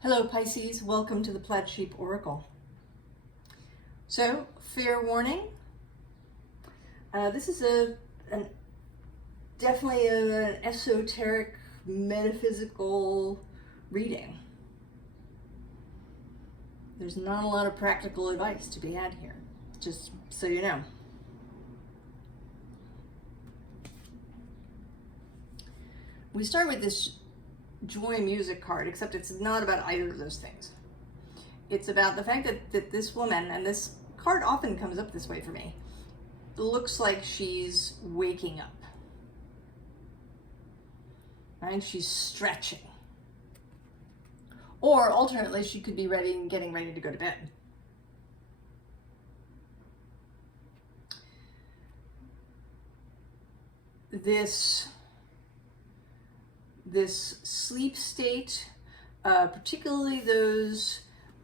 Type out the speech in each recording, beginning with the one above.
Hello Pisces, welcome to the Plaid Sheep Oracle. So, fair warning, this is definitely an esoteric, metaphysical reading. There's not a lot of practical advice to be had here, just so you know. We start with this joy music card, except it's not about either of those things. It's about the fact that this woman, and this card often comes up this way for me, looks like she's waking up. Right? She's stretching. Or alternately, she could be getting ready to go to bed. This sleep state, particularly those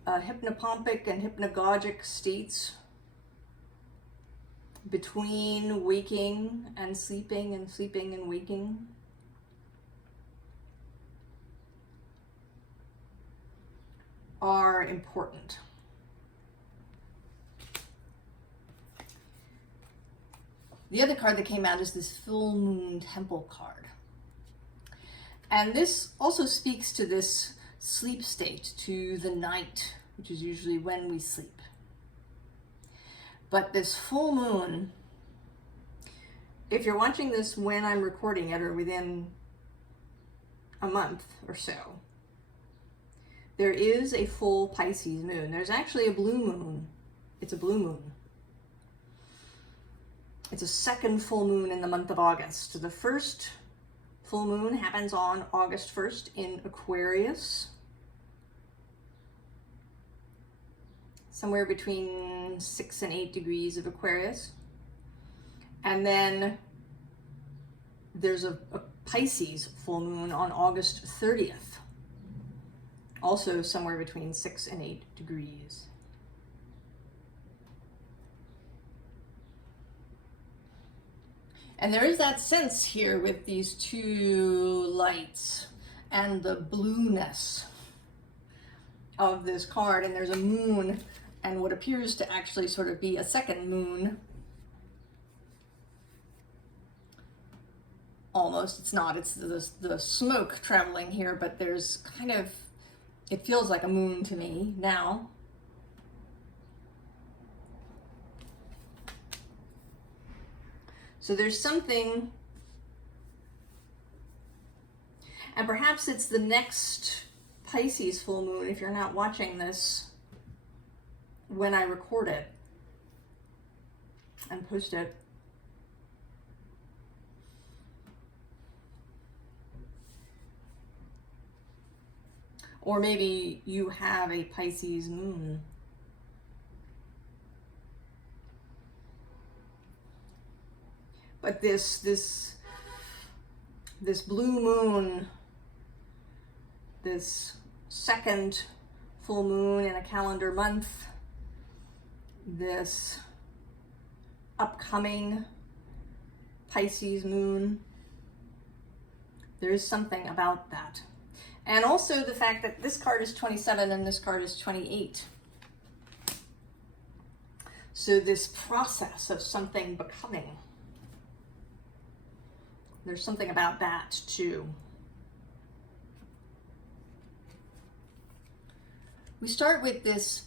hypnopompic and hypnagogic states between waking and sleeping and waking, are important. The other card that came out is this full moon temple card. And this also speaks to this sleep state, to the night, which is usually when we sleep. But this full moon, if you're watching this when I'm recording it or within a month or so, there is a full Pisces moon. There's actually a blue moon. It's a blue moon. It's a second full moon in the month of August. The first full moon happens on August 1st in Aquarius, somewhere between 6 and 8 degrees of Aquarius. And then there's a Pisces full moon on August 30th, also somewhere between 6 and 8 degrees. And there is that sense here with these two lights and the blueness of this card. And there's a moon and what appears to actually sort of be a second moon. Almost, it's not, it's the smoke traveling here, but there's kind of, it feels like a moon to me now. So there's something, and perhaps it's the next Pisces full moon if you're not watching this when I record it and post it. Or maybe you have a Pisces moon. But this blue moon, this second full moon in a calendar month, this upcoming Pisces moon, there's something about that. And also the fact that this card is 27 and this card is 28. So this process of something becoming, there's something about that too. We start with this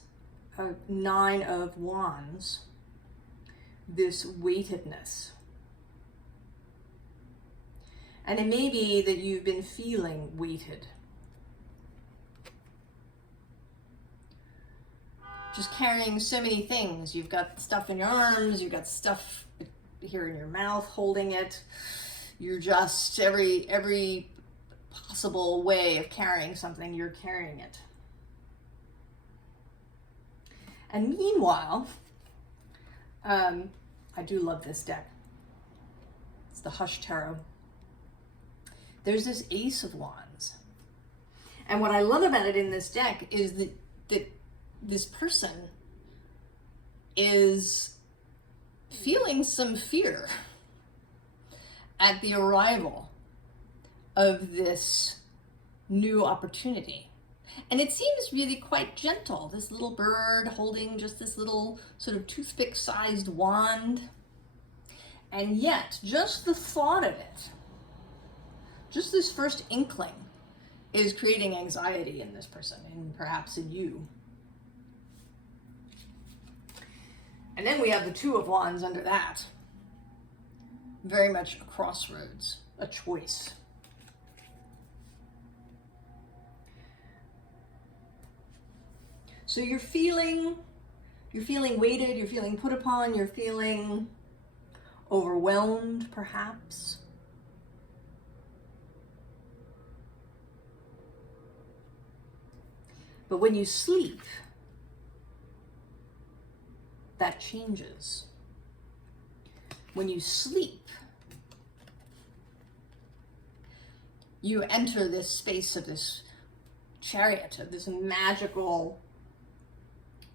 Nine of Wands, this weightedness. And it may be that you've been feeling weighted. Just carrying so many things. You've got stuff in your arms, you've got stuff here in your mouth holding it. You're just, every possible way of carrying something, you're carrying it. And meanwhile, I do love this deck. It's the Hush Tarot. There's this Ace of Wands. And what I love about it in this deck is that this person is feeling some fear at the arrival of this new opportunity. And it seems really quite gentle. This little bird holding just this little sort of toothpick-sized wand. And yet, just the thought of it, just this first inkling, is creating anxiety in this person, and perhaps in you. And then we have the Two of Wands under that. Very much a crossroads, a choice. So you're feeling weighted, you're feeling put upon, you're feeling overwhelmed, perhaps. But when you sleep, that changes. When you sleep, you enter this space of this chariot, of this magical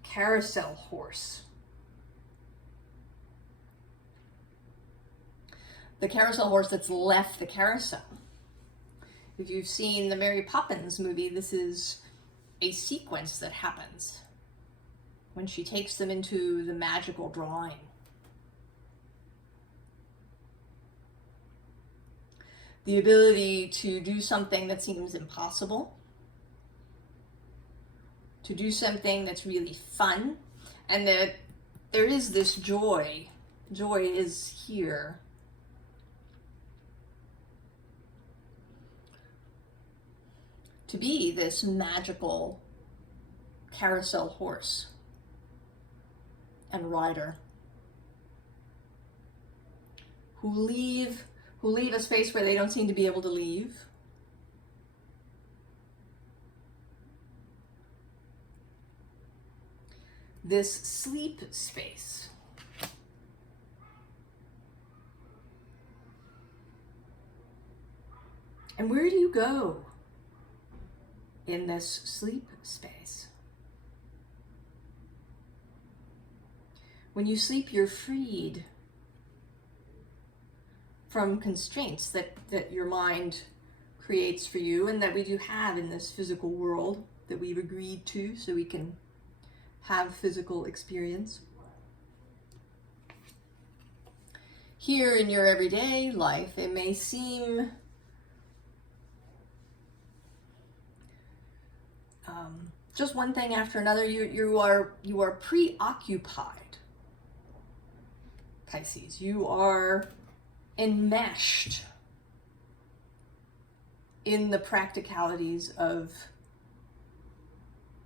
carousel horse. The carousel horse that's left the carousel. If you've seen the Mary Poppins movie, this is a sequence that happens when she takes them into the magical drawing. The ability to do something that seems impossible, to do something that's really fun, and that there is this joy. Joy is here. To be this magical carousel horse and rider who leave a space where they don't seem to be able to leave. This sleep space. And where do you go in this sleep space? When you sleep, you're freed from constraints that your mind creates for you, and that we do have in this physical world that we've agreed to so we can have physical experience. Here in your everyday life, it may seem just one thing after another. You are preoccupied, Pisces. You are enmeshed in the practicalities of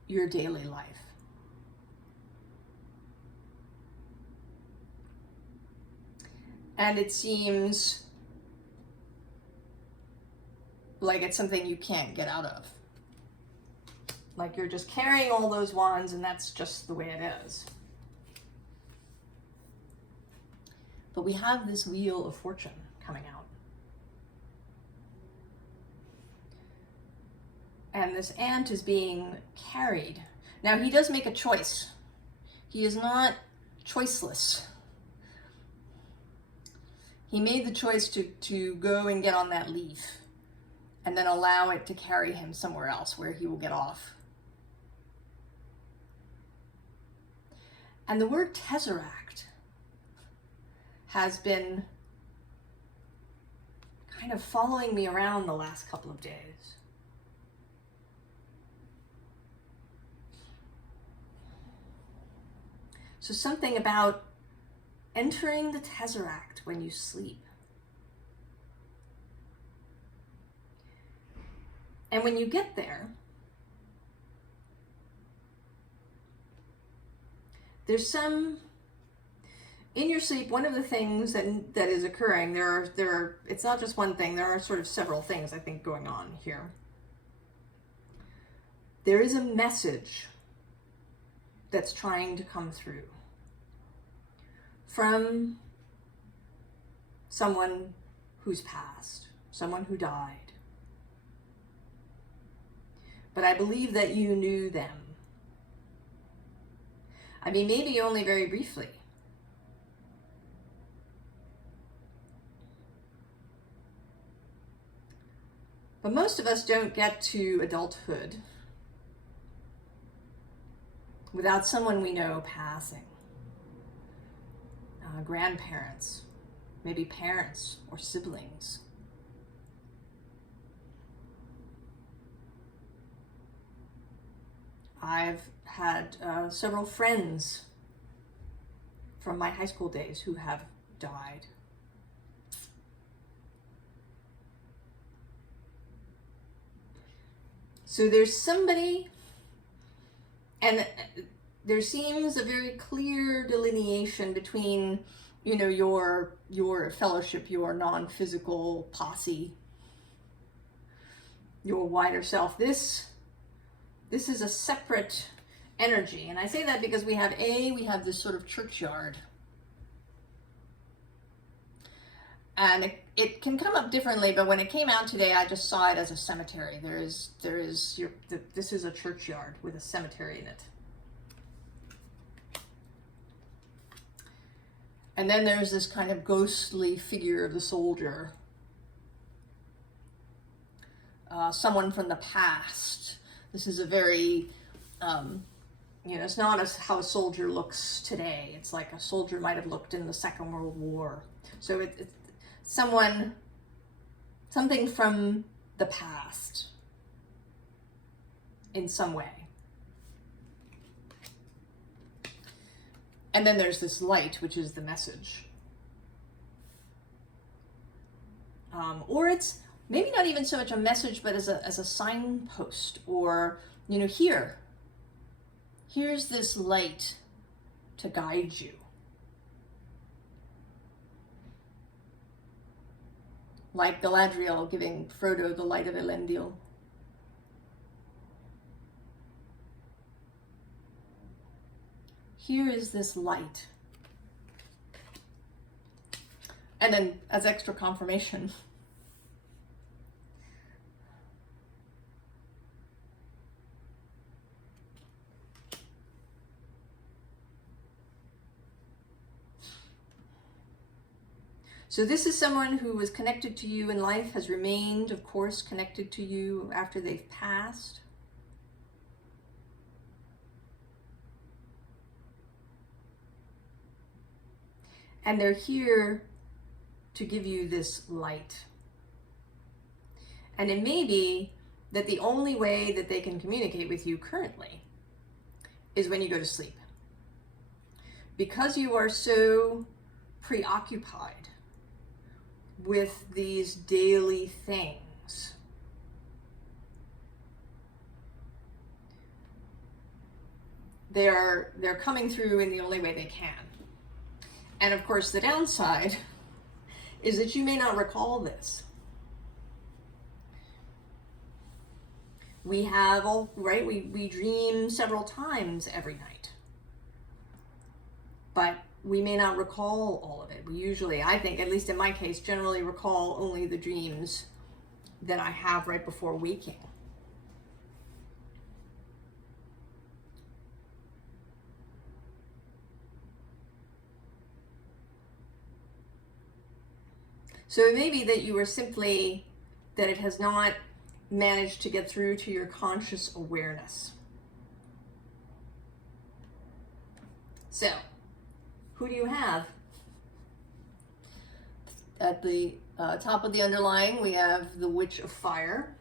your daily life. And it seems like it's something you can't get out of. Like you're just carrying all those wands and that's just the way it is. But we have this Wheel of Fortune coming out. And this ant is being carried. Now he does make a choice. He is not choiceless. He made the choice to go and get on that leaf and then allow it to carry him somewhere else where he will get off. And the word tesseract has been kind of following me around the last couple of days. So something about entering the tesseract when you sleep. And when you get there, there's some, in your sleep, one of the things that is occurring, there are, it's not just one thing, there are sort of several things I think going on here. There is a message that's trying to come through from someone who's passed, someone who died. But I believe that you knew them. I mean, maybe only very briefly. But most of us don't get to adulthood without someone we know passing. Grandparents, maybe parents or siblings. I've had several friends from my high school days who have died. So there's somebody, and there seems a very clear delineation between, you know, your fellowship, your non-physical posse, your wider self. This is a separate energy. And I say that because we have this sort of churchyard. And it can come up differently, but when it came out today, I just saw it as a cemetery. This is a churchyard with a cemetery in it. And then there's this kind of ghostly figure of the soldier. Someone from the past. This is a very, it's not how a soldier looks today. It's like a soldier might have looked in the Second World War. So it's something from the past in some way. And then there's this light, which is the message. Or it's maybe not even so much a message, but as a signpost, or, you know, here's this light to guide you. Like Galadriel giving Frodo the light of Elendil. Here is this light. And then as extra confirmation, so this is someone who was connected to you in life, has remained, of course, connected to you after they've passed. And they're here to give you this light. And it may be that the only way that they can communicate with you currently is when you go to sleep. Because you are so preoccupied with these daily things, they're coming through in the only way they can. And of course, the downside is that you may not recall this. We have we dream several times every night, but we may not recall all of it. We usually, I think, at least in my case, generally recall only the dreams that I have right before waking. So it may be that you are simply, that it has not managed to get through to your conscious awareness. So, who do you have? At the top of the underlying, we have the Witch of Fire.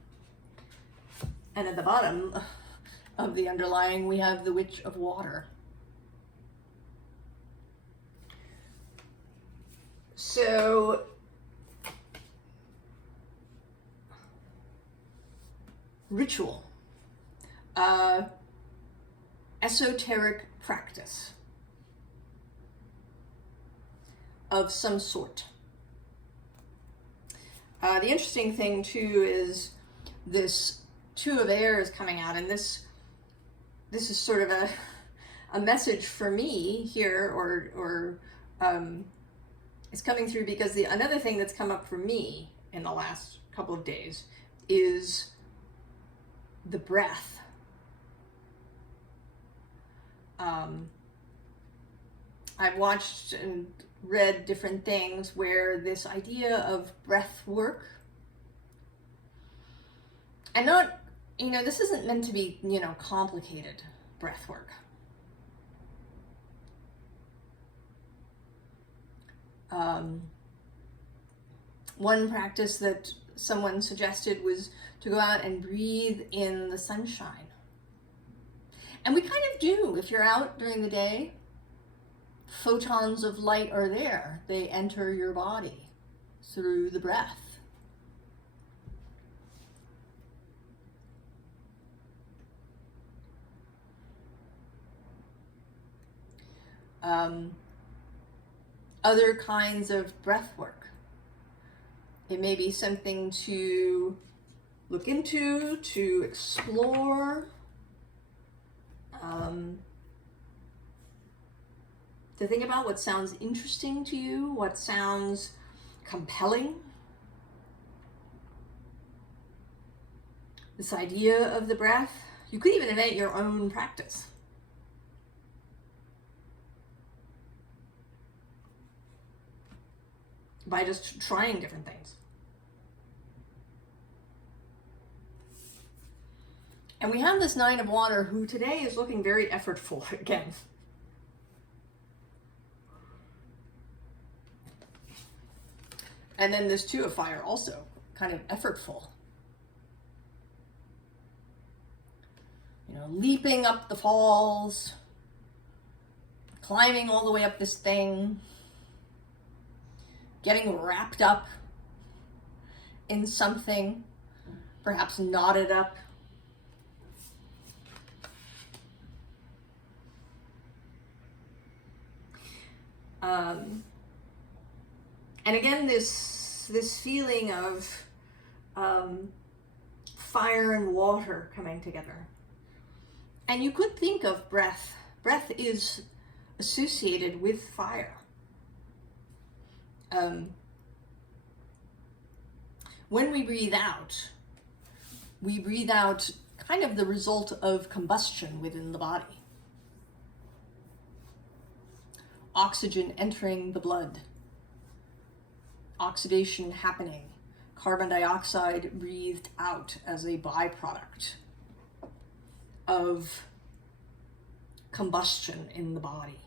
And at the bottom of the underlying, we have the Witch of Water. So, ritual, esoteric practice of some sort. The interesting thing too is this Two of Air is coming out, and this is sort of a message for me here, or it's coming through because another thing that's come up for me in the last couple of days is the breath. I've watched and read different things where this idea of breath work, and not, this isn't meant to be, complicated breath work. One practice that someone suggested was to go out and breathe in the sunshine. And we kind of do. If you're out during the day, photons of light are there. They enter your body through the breath. Other kinds of breath work. It may be something to look into, to explore, to think about what sounds interesting to you, what sounds compelling. This idea of the breath, you could even invent your own practice. By just trying different things. And we have this Nine of Water who today is looking very effortful again. And then this Two of Fire also kind of effortful. You know, leaping up the falls, climbing all the way up this thing, getting wrapped up in something, perhaps knotted up. And again, this feeling of fire and water coming together. And you could think of breath. Breath is associated with fire. When we breathe out kind of the result of combustion within the body. Oxygen entering the blood. Oxidation happening. Carbon dioxide breathed out as a byproduct of combustion in the body.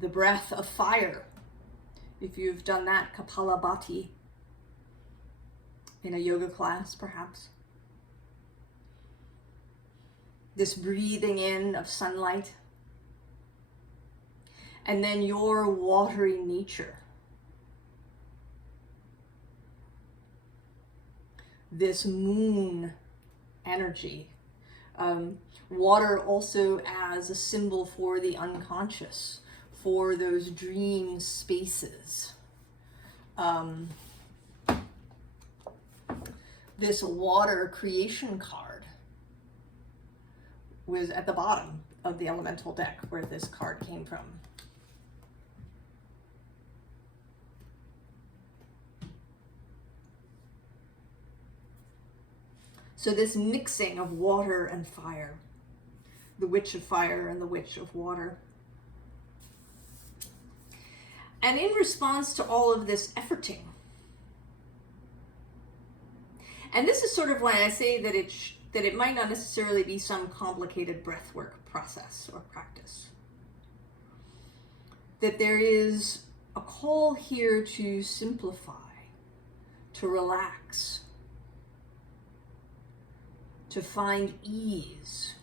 The breath of fire, if you've done that, Kapalabhati, in a yoga class perhaps. This breathing in of sunlight. And then your watery nature. This moon energy. Water also as a symbol for the unconscious, for those dream spaces. This water creation card was at the bottom of the elemental deck where this card came from. So this mixing of water and fire, the Witch of Fire and the Witch of Water. And in response to all of this efforting, and this is sort of why I say that it might not necessarily be some complicated breathwork process or practice. That there is a call here to simplify, to relax, to find ease.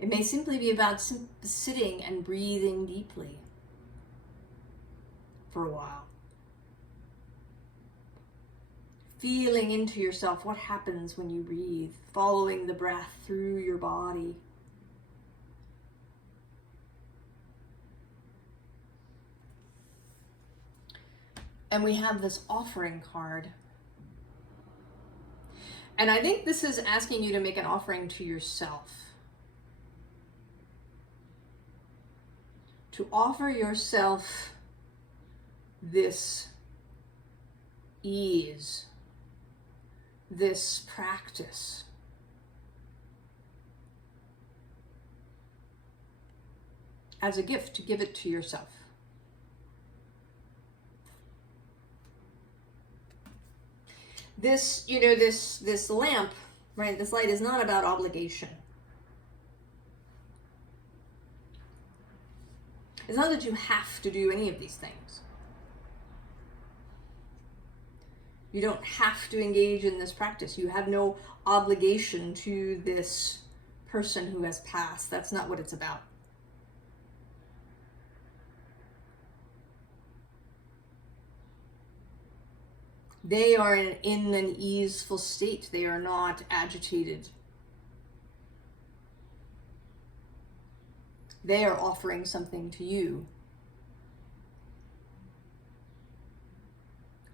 It may simply be about sitting and breathing deeply for a while. Feeling into yourself what happens when you breathe, following the breath through your body. And we have this offering card. And I think this is asking you to make an offering to yourself. To offer yourself this ease, this practice. As a gift, to give it to yourself. This, you know, this lamp, right, this light is not about obligation. It's not that you have to do any of these things. You don't have to engage in this practice. You have no obligation to this person who has passed. That's not what it's about. They are in an easeful state. They are not agitated. They are offering something to you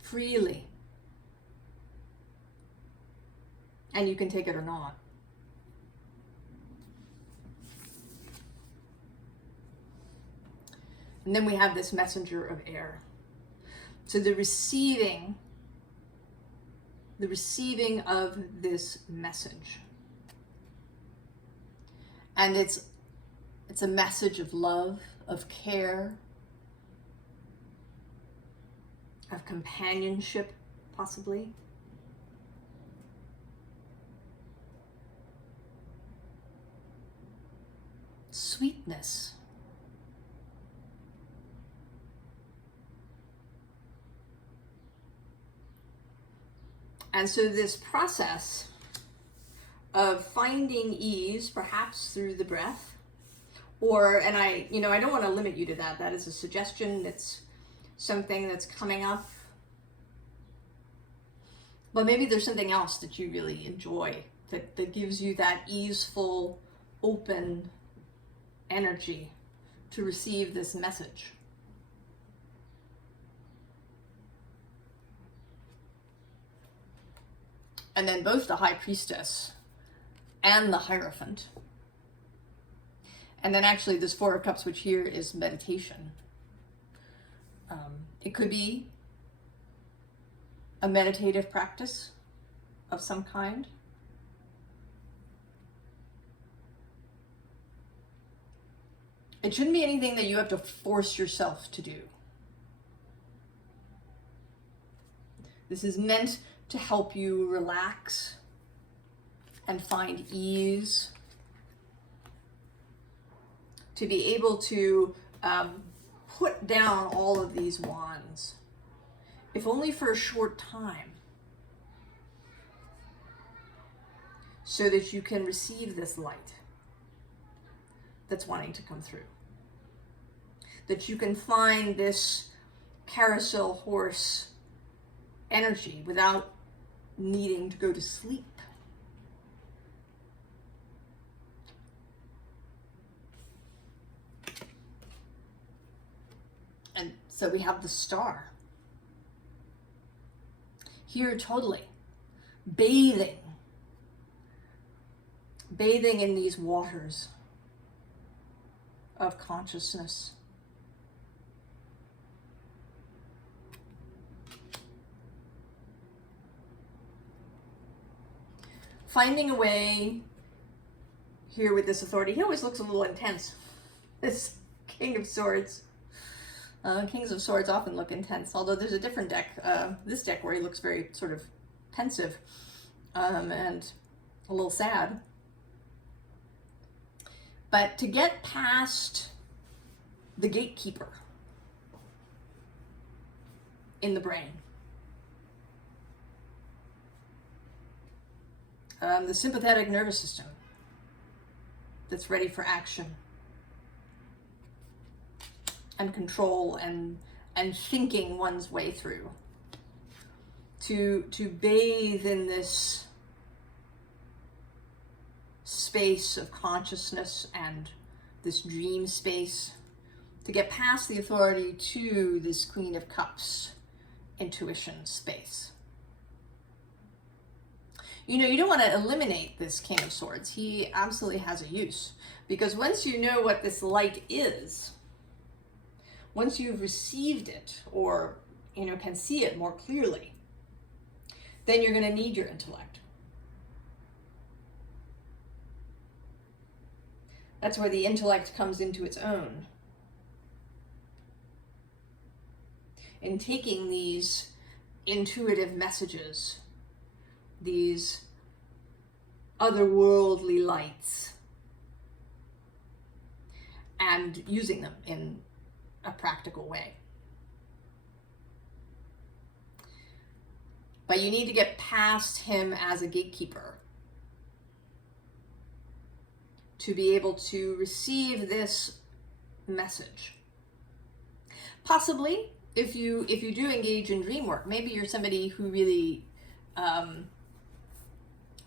freely. And you can take it or not. And then we have this messenger of air. So the receiving of this message. And it's a message of love, of care, of companionship, possibly. Sweetness. And so this process of finding ease, perhaps through the breath, or, and I don't want to limit you to that. That is a suggestion. It's something that's coming up. But maybe there's something else that you really enjoy that gives you that easeful, open energy to receive this message. And then both the High Priestess and the Hierophant. And then actually this Four of Cups, which here is meditation. It could be a meditative practice of some kind. It shouldn't be anything that you have to force yourself to do. This is meant to help you relax and find ease, to be able to put down all of these wands, if only for a short time, so that you can receive this light that's wanting to come through. That you can find this carousel horse energy without needing to go to sleep. And so we have the Star. Here totally bathing in these waters of consciousness. Finding a way here with this Authority. He always looks a little intense. This King of Swords. Kings of Swords often look intense, although there's a different deck, this deck, where he looks very sort of pensive and a little sad. But to get past the gatekeeper in the brain, the sympathetic nervous system that's ready for action and control and thinking one's way through, to bathe in this space of consciousness and this dream space, to get past the Authority to this Queen of Cups intuition space. You know, you don't want to eliminate this King of Swords. He absolutely has a use, because once you know what this light is, once you've received it, or can see it more clearly, then you're going to need your intellect. That's where the intellect comes into its own. In taking these intuitive messages these otherworldly lights and using them in a practical way. But you need to get past him as a gatekeeper to be able to receive this message. Possibly, if you do engage in dream work, maybe you're somebody who really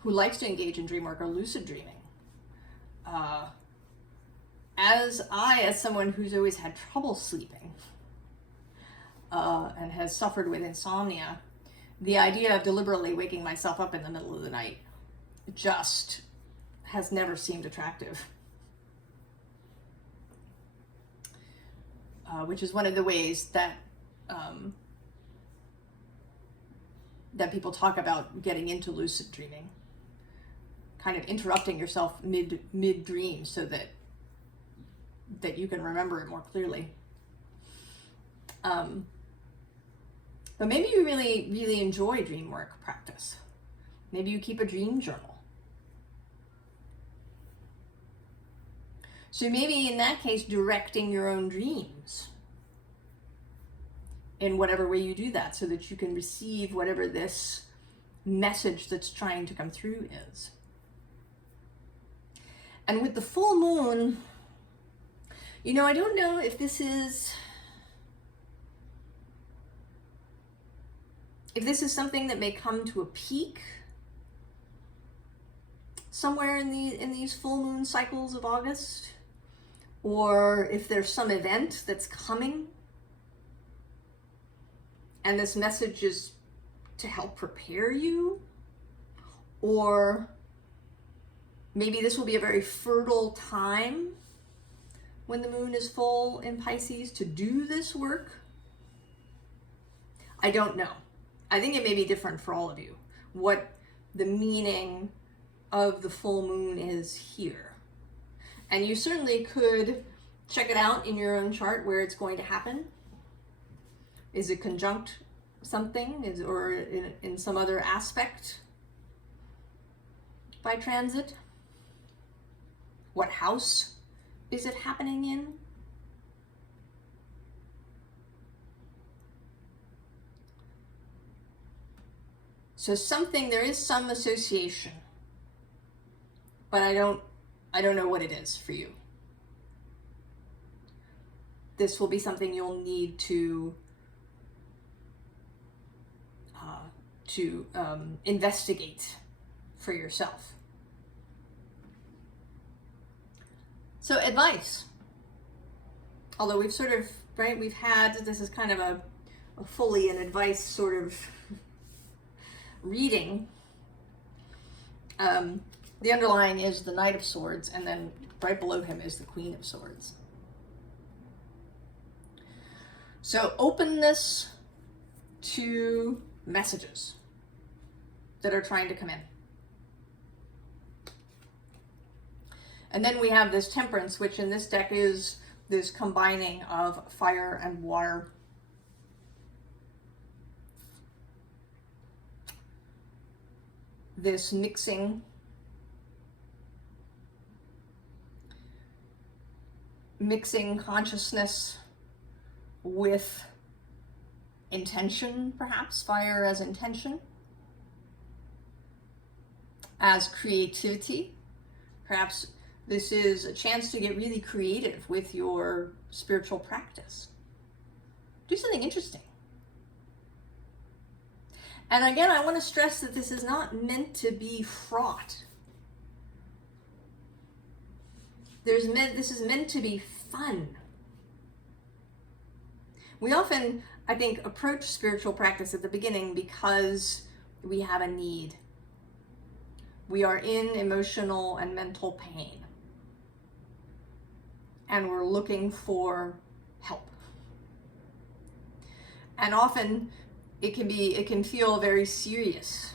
who likes to engage in dream work or lucid dreaming. As someone who's always had trouble sleeping and has suffered with insomnia, the idea of deliberately waking myself up in the middle of the night just has never seemed attractive. Which is one of the ways that that people talk about getting into lucid dreaming, kind of interrupting yourself mid dream so that you can remember it more clearly. But maybe you really enjoy dream work practice. Maybe you keep a dream journal. So maybe in that case, directing your own dreams in whatever way you do that, so that you can receive whatever this message that's trying to come through is. And with the full moon, you know, I don't know if this is something that may come to a peak somewhere in these full moon cycles of August, or if there's some event that's coming and this message is to help prepare you, or maybe this will be a very fertile time when the moon is full in Pisces to do this work. I don't know. I think it may be different for all of you, what the meaning of the full moon is here. And you certainly could check it out in your own chart where it's going to happen. Is it conjunct something, or in some other aspect by transit? What house is it happening in? So there is some association, but I don't know what it is for you. This will be something you'll need to investigate for yourself. So advice. Although we've sort of, right, this is kind of a fully an advice sort of reading. The underlying is the Knight of Swords, and then right below him is the Queen of Swords. So openness to messages that are trying to come in. And then we have this Temperance, which in this deck is this combining of fire and water. This mixing consciousness with intention, perhaps fire as intention, as creativity. Perhaps this is a chance to get really creative with your spiritual practice. Do something interesting. And again, I want to stress that this is not meant to be fraught. This is meant to be fun. We often, I think, approach spiritual practice at the beginning because we have a need. We are in emotional and mental pain, and we're looking for help. And often it can feel very serious.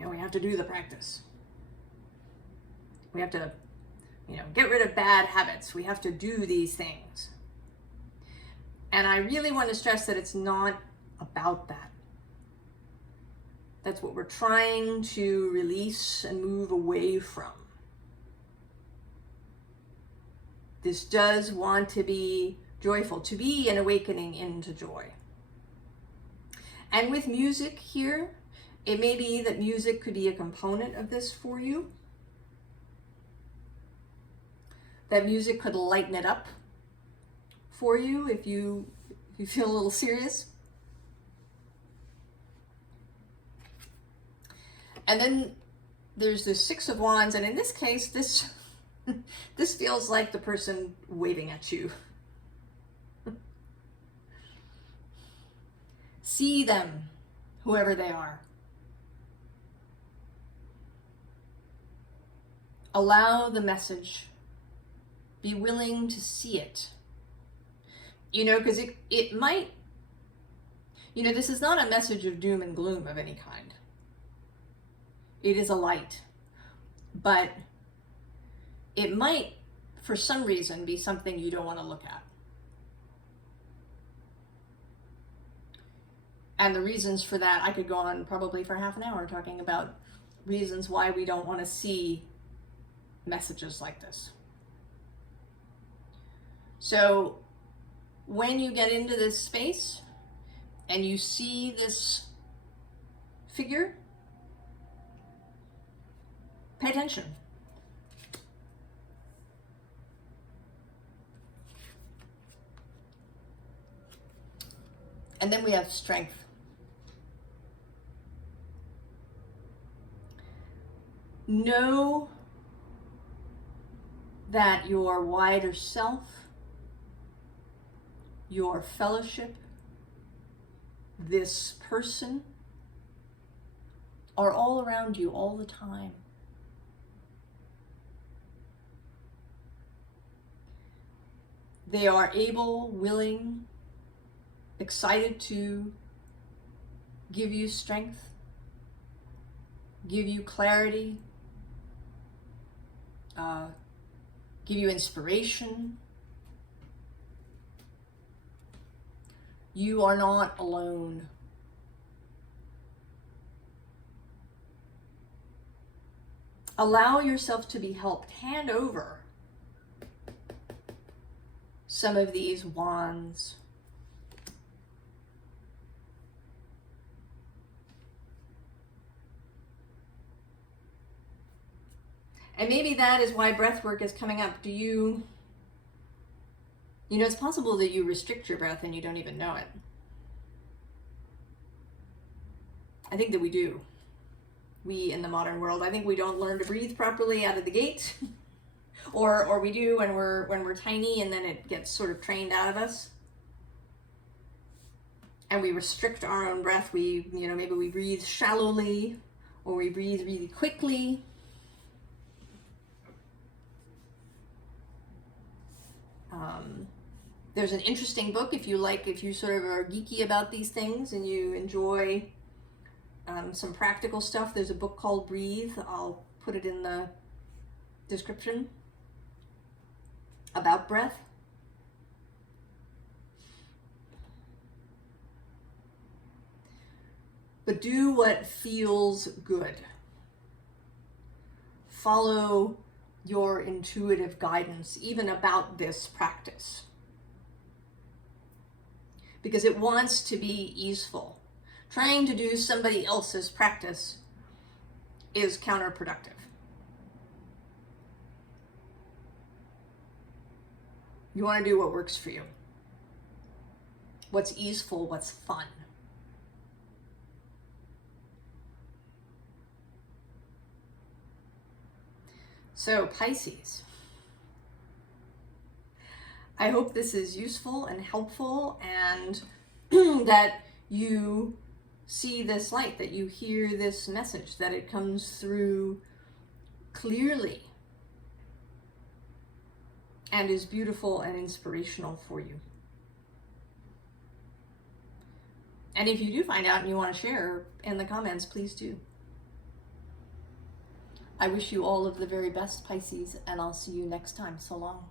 And we have to do the practice. We have to, get rid of bad habits. We have to do these things. And I really want to stress that it's not about that. That's what we're trying to release and move away from. This does want to be joyful, to be an awakening into joy. And with music here, it may be that music could be a component of this for you. That music could lighten it up for you if you feel a little serious. And then there's the Six of Wands, and in this case, this feels like the person waving at you. See them, whoever they are. Allow the message. Be willing to see it. You know, because it might, you know, this is not a message of doom and gloom of any kind. It is a light. But it might, for some reason, be something you don't want to look at. And the reasons for that, I could go on probably for half an hour talking about reasons why we don't want to see messages like this. So when you get into this space and you see this figure, pay attention. And then we have strength. Know that your wider self, your fellowship, this person, are all around you all the time. They are able, willing, excited to give you strength, give you clarity, give you inspiration. You are not alone. Allow yourself to be helped. Hand over some of these wands. And maybe that is why breath work is coming up. Do you know, it's possible that you restrict your breath and you don't even know it. I think that we do. We in the modern world, I think we don't learn to breathe properly out of the gate. or we do when we're tiny, and then it gets sort of trained out of us. And we restrict our own breath. We, you know, maybe we breathe shallowly, or we breathe really quickly. There's an interesting book if you sort of are geeky about these things and you enjoy some practical stuff. There's a book called Breathe. I'll put it in the description about breath. But do what feels good. Follow your intuitive guidance, even about this practice. Because it wants to be easeful. Trying to do somebody else's practice is counterproductive. You want to do what works for you. What's easeful, what's fun. So, Pisces. I hope this is useful and helpful, and that you see this light, that you hear this message, that it comes through clearly and is beautiful and inspirational for you. And if you do find out and you want to share in the comments, please do. I wish you all of the very best, Pisces, and I'll see you next time. So long.